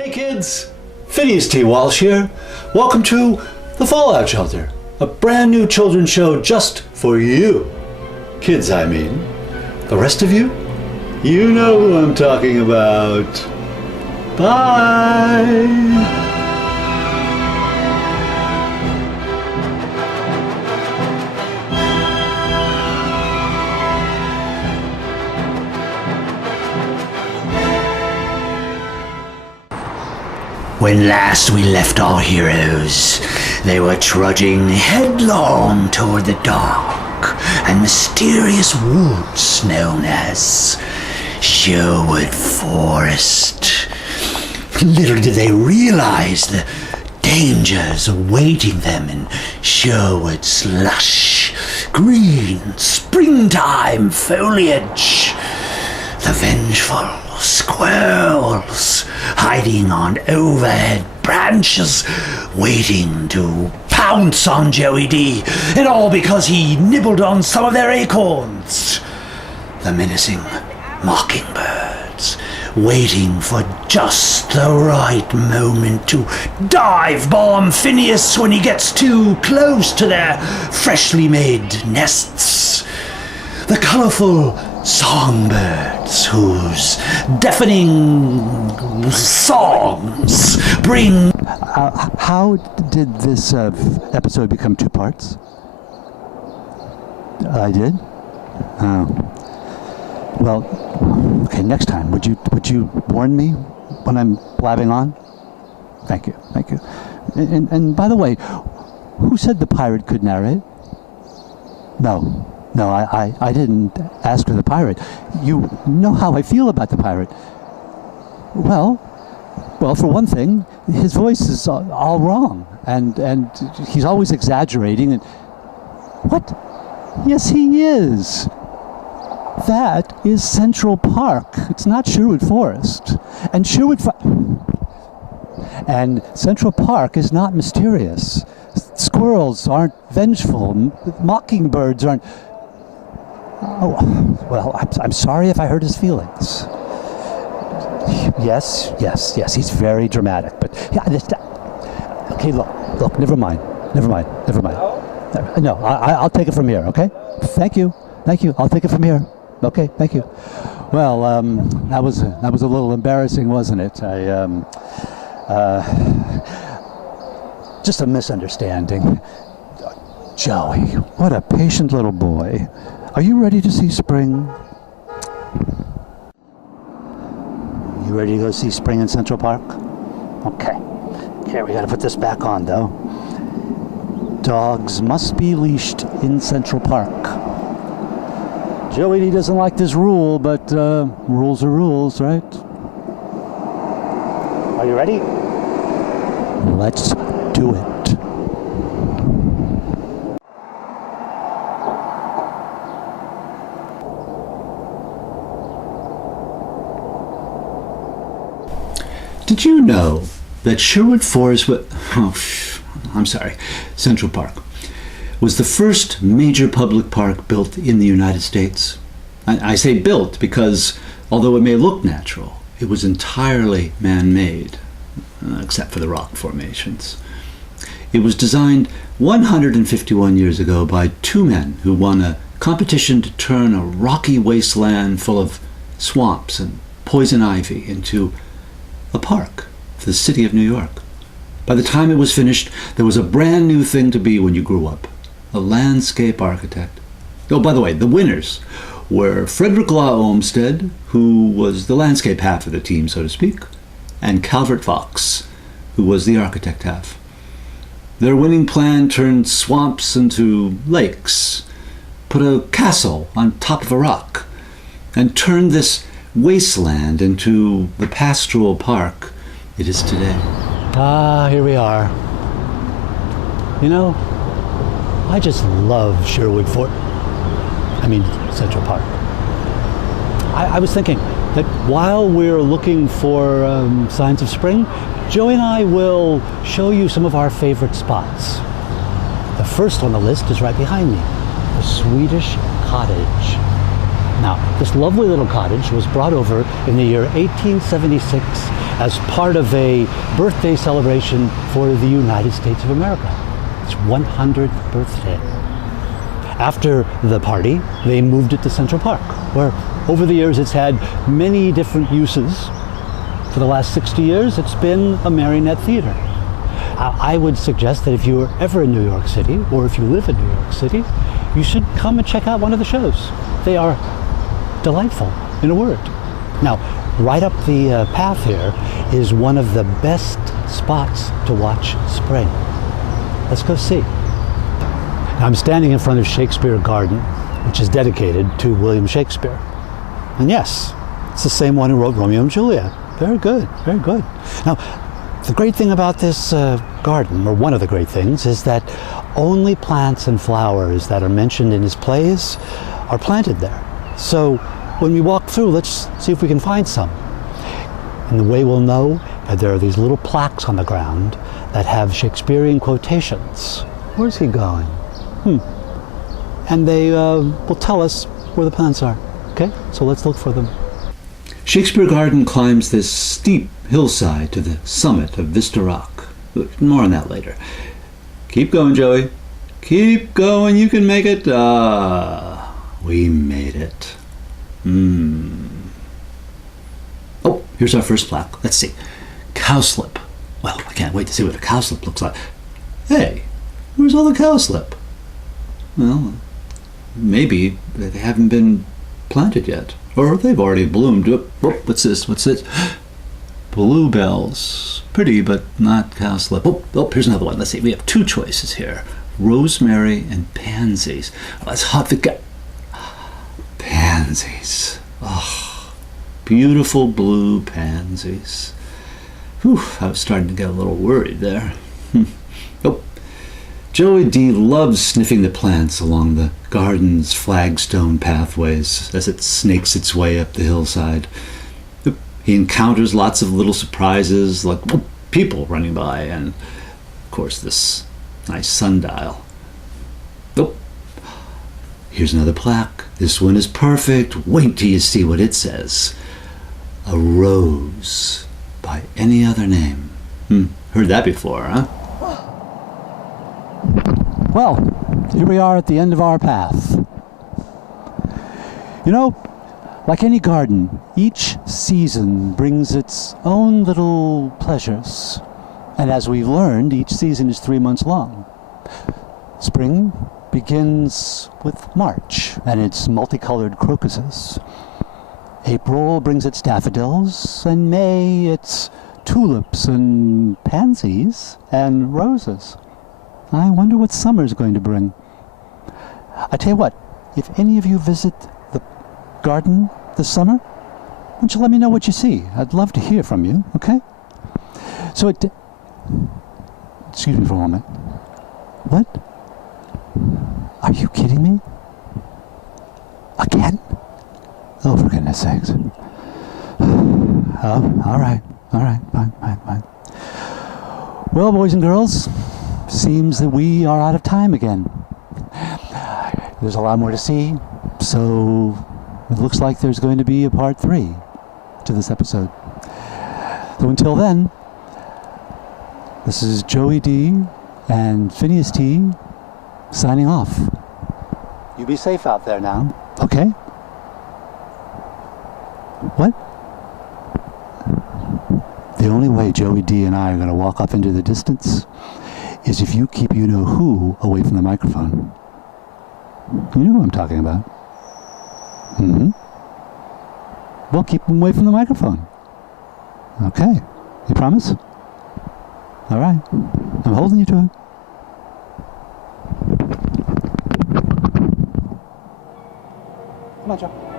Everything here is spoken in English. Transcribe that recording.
Hey kids, Phineas T. Walsh here. Welcome to the Fallout Shelter, a brand new children's show just for you. Kids, I mean. The rest of you, you know who I'm talking about. Bye! When last we left our heroes, they were trudging headlong toward the dark and mysterious woods known as Sherwood Forest. Little did they realize the dangers awaiting them in Sherwood's lush, green, springtime foliage. The vengeful squirrels hiding on overhead branches, waiting to pounce on Joey D, and all because he nibbled on some of their acorns. The menacing mockingbirds, waiting for just the right moment to dive bomb Phineas when he gets too close to their freshly made nests. The colorful songbirds whose deafening songs bring... How did this episode become 2 parts? I did? Oh. Well, okay, next time, would you warn me when I'm blabbing on? Thank you. And by the way, who said the pirate could narrate? No, I didn't ask for the pirate. You know how I feel about the pirate. Well, for one thing, his voice is all wrong, and he's always exaggerating. And what? Yes, he is. That is Central Park. It's not Sherwood Forest. And and Central Park is not mysterious. Squirrels aren't vengeful. Mockingbirds aren't... Oh, well, I'm sorry if I hurt his feelings. Yes, he's very dramatic, but... Yeah, okay, look, never mind. No, I'll take it from here, okay? Thank you, I'll take it from here. Okay, thank you. Well, that was a little embarrassing, wasn't it? Just a misunderstanding. Joey, what a patient little boy. Are you ready to see spring? You ready to go see spring in Central Park? Okay, we gotta put this back on, though. Dogs must be leashed in Central Park. Joey D doesn't like this rule, but rules are rules, right? Are you ready? Let's do it. Did you know that Sherwood Forest Central Park was the first major public park built in the United States? I say built because, although it may look natural, it was entirely man-made, except for the rock formations. It was designed 151 years ago by 2 men who won a competition to turn a rocky wasteland full of swamps and poison ivy into a park for the city of New York. By the time it was finished, there was a brand new thing to be when you grew up, a landscape architect. Oh, by the way, the winners were Frederick Law Olmsted, who was the landscape half of the team, so to speak, and Calvert Vaux, who was the architect half. Their winning plan turned swamps into lakes, put a castle on top of a rock, and turned this wasteland into the pastoral park it is today. Here we are. You know, I just love Central Park. I was thinking that while we're looking for signs of spring, Joey and I will show you some of our favorite spots. The first on the list is right behind me, the Swedish cottage. Now, this lovely little cottage was brought over in the year 1876 as part of a birthday celebration for the United States of America. Its 100th birthday. After the party, they moved it to Central Park, where over the years it's had many different uses. For the last 60 years, it's been a marionette theater. I would suggest that if you are ever in New York City, or if you live in New York City, you should come and check out one of the shows. They are delightful, in a word. Now, right up the path here is one of the best spots to watch spring. Let's go see. Now, I'm standing in front of Shakespeare Garden, which is dedicated to William Shakespeare. And yes, it's the same one who wrote Romeo and Juliet. Very good, very good. Now, the great thing about this garden, or one of the great things, is that only plants and flowers that are mentioned in his plays are planted there. So when we walk through, let's see if we can find some. And the way we'll know, there are these little plaques on the ground that have Shakespearean quotations. Where's he going? And they will tell us where the plants are. Okay, so let's look for them. Shakespeare Garden climbs this steep hillside to the summit of Vista Rock. More on that later. Keep going, Joey. Keep going, you can make it. We made it. Oh, here's our first plaque. Let's see. Cowslip. Well, I can't wait to see what a cowslip looks like. Hey, where's all the cowslip? Well, maybe they haven't been planted yet. Or they've already bloomed. Oh, what's this? What's this? Bluebells. Pretty, but not cowslip. Oh, here's another one. Let's see. We have two choices here. Rosemary and pansies. Let's hop the pansies. Oh, beautiful blue pansies. Whew, I was starting to get a little worried there. Oh, Joey D loves sniffing the plants along the garden's flagstone pathways as it snakes its way up the hillside. He encounters lots of little surprises, like people running by, and of course this nice sundial. Oh, here's another plaque. This one is perfect. Wait till you see what it says. A rose by any other name. Heard that before, huh? Well, here we are at the end of our path. You know, like any garden, each season brings its own little pleasures. And as we've learned, each season is 3 months long. Spring begins with March and its multicolored crocuses. April brings its daffodils, and May its tulips and pansies and roses. I wonder what summer's going to bring. I tell you what, if any of you visit the garden this summer, why don't you let me know what you see? I'd love to hear from you, okay? So excuse me for a moment. What? Are you kidding me? Again? Oh, for goodness sakes. Oh, all right, fine. Well, boys and girls, seems that we are out of time again. There's a lot more to see, so it looks like there's going to be a part 3 to this episode. So until then, this is Joey D and Phineas T signing off. You be safe out there now, okay? What? The only way Joey D and I are going to walk off into the distance is if you keep you-know-who away from the microphone. You know who I'm talking about. Well, keep him away from the microphone. Okay. You promise? All right. I'm holding you to it. Come on, Joe.